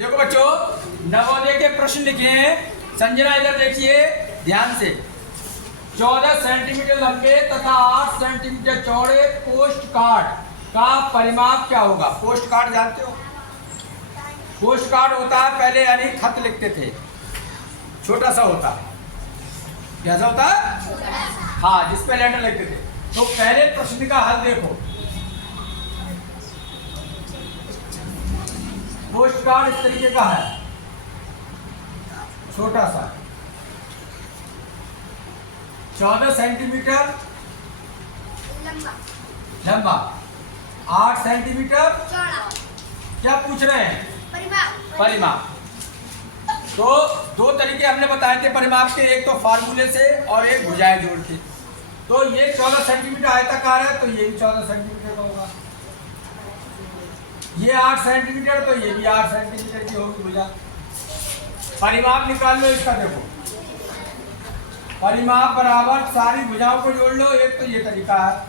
देखो बच्चों, नवोदय के प्रश्न लिखे हैं। संजना इधर देखिए ध्यान से। 14 सेंटीमीटर लंबे तथा 8 सेंटीमीटर चौड़े पोस्ट कार्ड का परिमाप क्या होगा? पोस्ट कार्ड जानते हो? पोस्ट कार्ड होता है पहले यानी खत लिखते थे, छोटा सा होता है। कैसा होता है? हाँ, जिसपे लेटर लिखते थे। तो पहले प्रश्न का हल देखो। पोस्ट कार्ड इस तरीके का है, छोटा सा, 14 सेंटीमीटर लंबा, 8 सेंटीमीटर चौड़ा। क्या पूछ रहे हैं? परिमाप। तो दो तरीके हमने बताए थे परिमाप के, एक तो फार्मूले से और एक भुजाएं जोड़ के। तो ये 14 सेंटीमीटर आयताकार है, तो ये भी 14 सेंटीमीटर का होगा। ये 8 सेंटीमीटर, तो ये भी 8 सेंटीमीटर की होगी भुजा। परिमाप निकाल लो इसका। देखो, परिमाप बराबर सारी भुजाओं को जोड़ लो। एक तो ये तरीका है,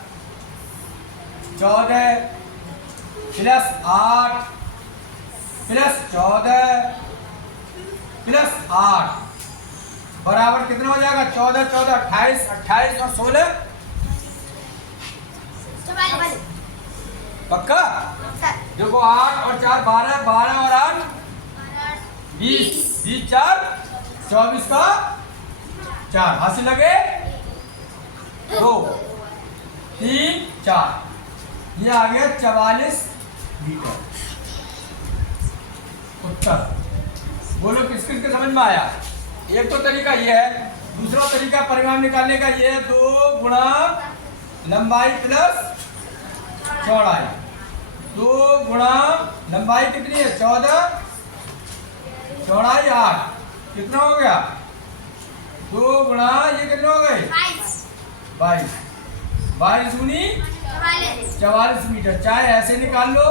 14 प्लस 8 प्लस 14 प्लस 8 बराबर कितना हो जाएगा? 14 14 28, 28 और 16 पक्का? देखो 8 और 4 12, 12 और 8 20, 20 4 24 का 4, हासिल लगे 2 3 4, ये आ गया 44 मीटर उत्तर। बोलो किस किस के समझ में आया? एक तो तरीका ये है, दूसरा तरीका परिमाप निकालने का ये है 2 गुणा लंबाई प्लस चौड़ाई। 2 गुणा लंबाई कितनी है? 14, चौड़ाई 8, कितना हो गया? 2 गुणा ये कितने हो गए? 22, 22 गुनी 44 मीटर। चाहे ऐसे निकाल लो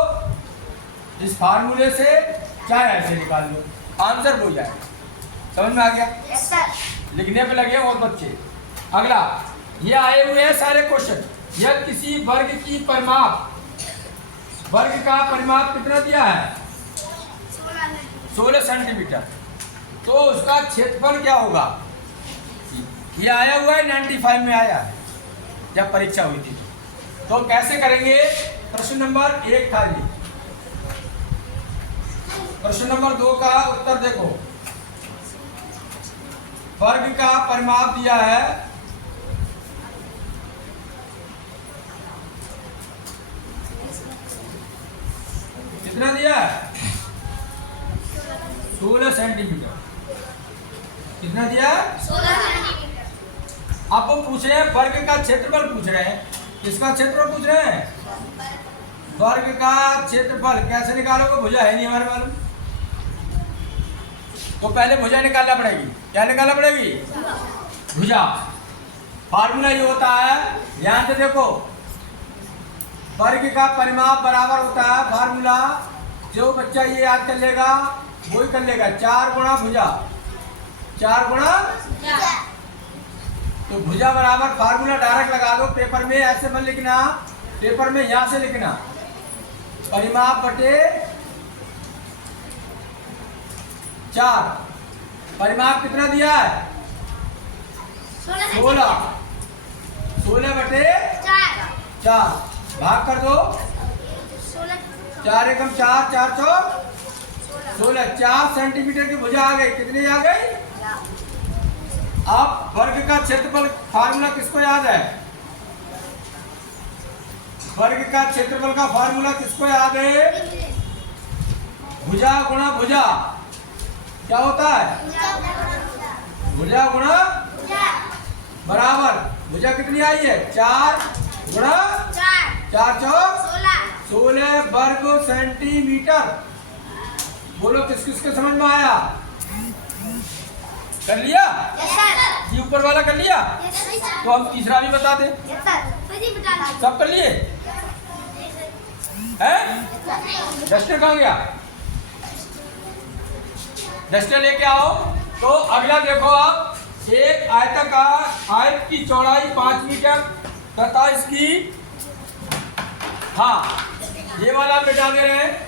इस फार्मूले से, चाहे ऐसे निकाल लो, आंसर हो जाएगा। समझ में आ गया? Yes sir. लिखने पे लगे बहुत बच्चे। अगला, ये आए हुए हैं सारे क्वेश्चन। यह किसी वर्ग की परिमाप, वर्ग का परिमाप कितना दिया है? 16 सेंटीमीटर। तो उसका क्षेत्रफल क्या होगा? ये आया हुआ है 95 में आया है जब परीक्षा हुई थी। तो कैसे करेंगे? प्रश्न नंबर 1 था ये। प्रश्न नंबर 2 का उत्तर देखो। वर्ग का परिमाप दिया है कितना दिया है? 16 सेंटीमीटर। कितना दिया है? 16 सेंटीमीटर। अब वो पूछ रहे हैं वर्ग का क्षेत्रफल पूछ रहे हैं। किसका क्षेत्रफल पूछ रहे हैं? वर्ग का क्षेत्रफल। कैसे निकालोगे? भुजा है नहीं हमारे मालूम, तो पहले भुजा निकालना पड़ेगी। क्या निकालना पड़ेगी? भुजा। फार्मूला ये होता है, ध्यान से देखो, वर्ग का परिमाप बराबर होता है फार्मूला, जो बच्चा ये याद कर लेगा वही कर लेगा, 4 गुणा भुजा, 4 गुणा। तो भुजा बराबर फार्मूला डायरेक्ट लगा दो पेपर में, ऐसे मत लिखना, पेपर में यहां से लिखना, परिमाप बटे 4। परिमाप कितना दिया है? 16 बटे 4, भाग कर दो, 4 एकम 4, 4 चौक 16, 4 सेंटीमीटर की भुजा आ गई। कितनी आ गई? अब वर्ग का क्षेत्रफल फार्मूला किसको याद है? वर्ग का क्षेत्रफल का फार्मूला किसको याद है? भुजा गुणा भुजा। क्या होता है? भुजा गुणा बराबर, भुजा कितनी आई है? 4 गुणा 4 चौक 16 वर्ग सेंटीमीटर। बोलो किस किस के समझ में आया? कर लिया? ये ऊपर वाला कर लिया? तो हम तीसरा भी बता दें। सब कर लिए हैं? डस्टर कहाँ गया? डस्टर लेके आओ। तो अगला देखो आप, एक आयताकार आयत की चौड़ाई 5 मीटर तथा इसकी, हाँ ये वाला मिटा दे रहे हैं,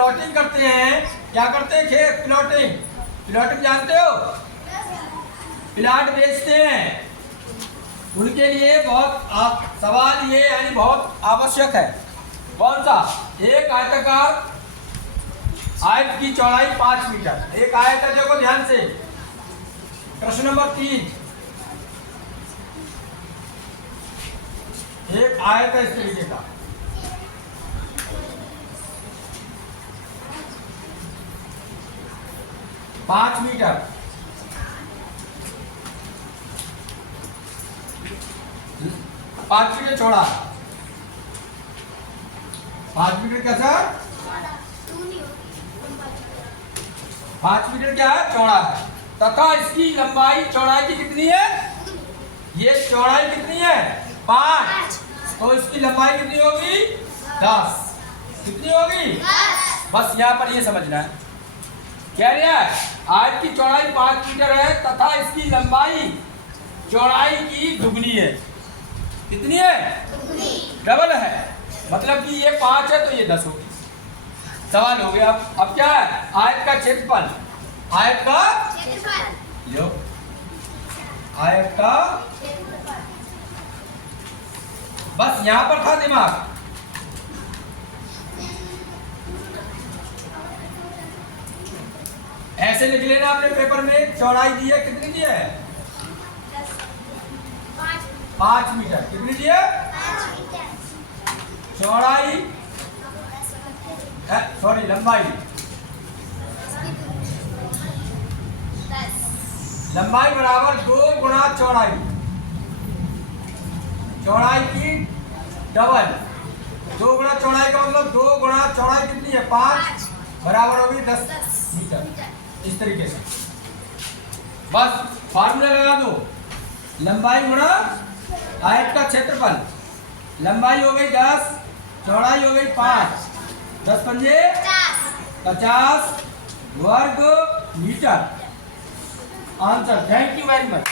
प्लॉटिंग करते हैं, क्या करते हैं? खेत प्लॉटिंग। प्लॉटिंग जानते हो? प्लाट बेचते हैं, उनके लिए बहुत सवाल ये यानी बहुत आवश्यक है। कौन सा? एक आयताकार आयत की चौड़ाई 5 मीटर। एक आयत है, देखो ध्यान से। प्रश्न नंबर 3, एक आयत है इस तरीके का, पाँच मीटर। 5 मीटर चौड़ा, 5 मीटर कैसा? 5 मीटर क्या है? चौड़ा है। तथा इसकी लंबाई चौड़ाई की कितनी है? ये चौड़ाई कितनी है? 5। तो इसकी लंबाई कितनी होगी? 10। कितनी होगी? 10। बस यहाँ पर ये समझना है। कह रहा है आयत की चौड़ाई 5 मीटर है तथा इसकी लंबाई चौड़ाई की दुगनी है। कितनी है? डबल है। मतलब कि ये 5 है तो ये 10 होगी। सवाल हो गया। अब क्या है? आयत का क्षेत्रफल। आयत का लो, आयत का, बस यहां पर था दिमाग। ऐसे लिख लेना अपने पेपर में। चौड़ाई दी है, कितनी दी है? 5 मीटर। कितनी दी है? चौड़ाई, सॉरी लंबाई, लंबाई बराबर 2 गुणा चौड़ाई। चौड़ाई की डबल। 2 गुणा चौड़ाई का मतलब 2 गुणा चौड़ाई कितनी है? 5 बराबर होगी 10 मीटर। इस तरीके से बस फार्मूला लगा दो। लंबाई गुणा आयत का क्षेत्रफल। लंबाई हो गई 10, चौड़ाई हो गई 5, 10 पंजे 50 वर्ग metre. Answer. Thank you very much.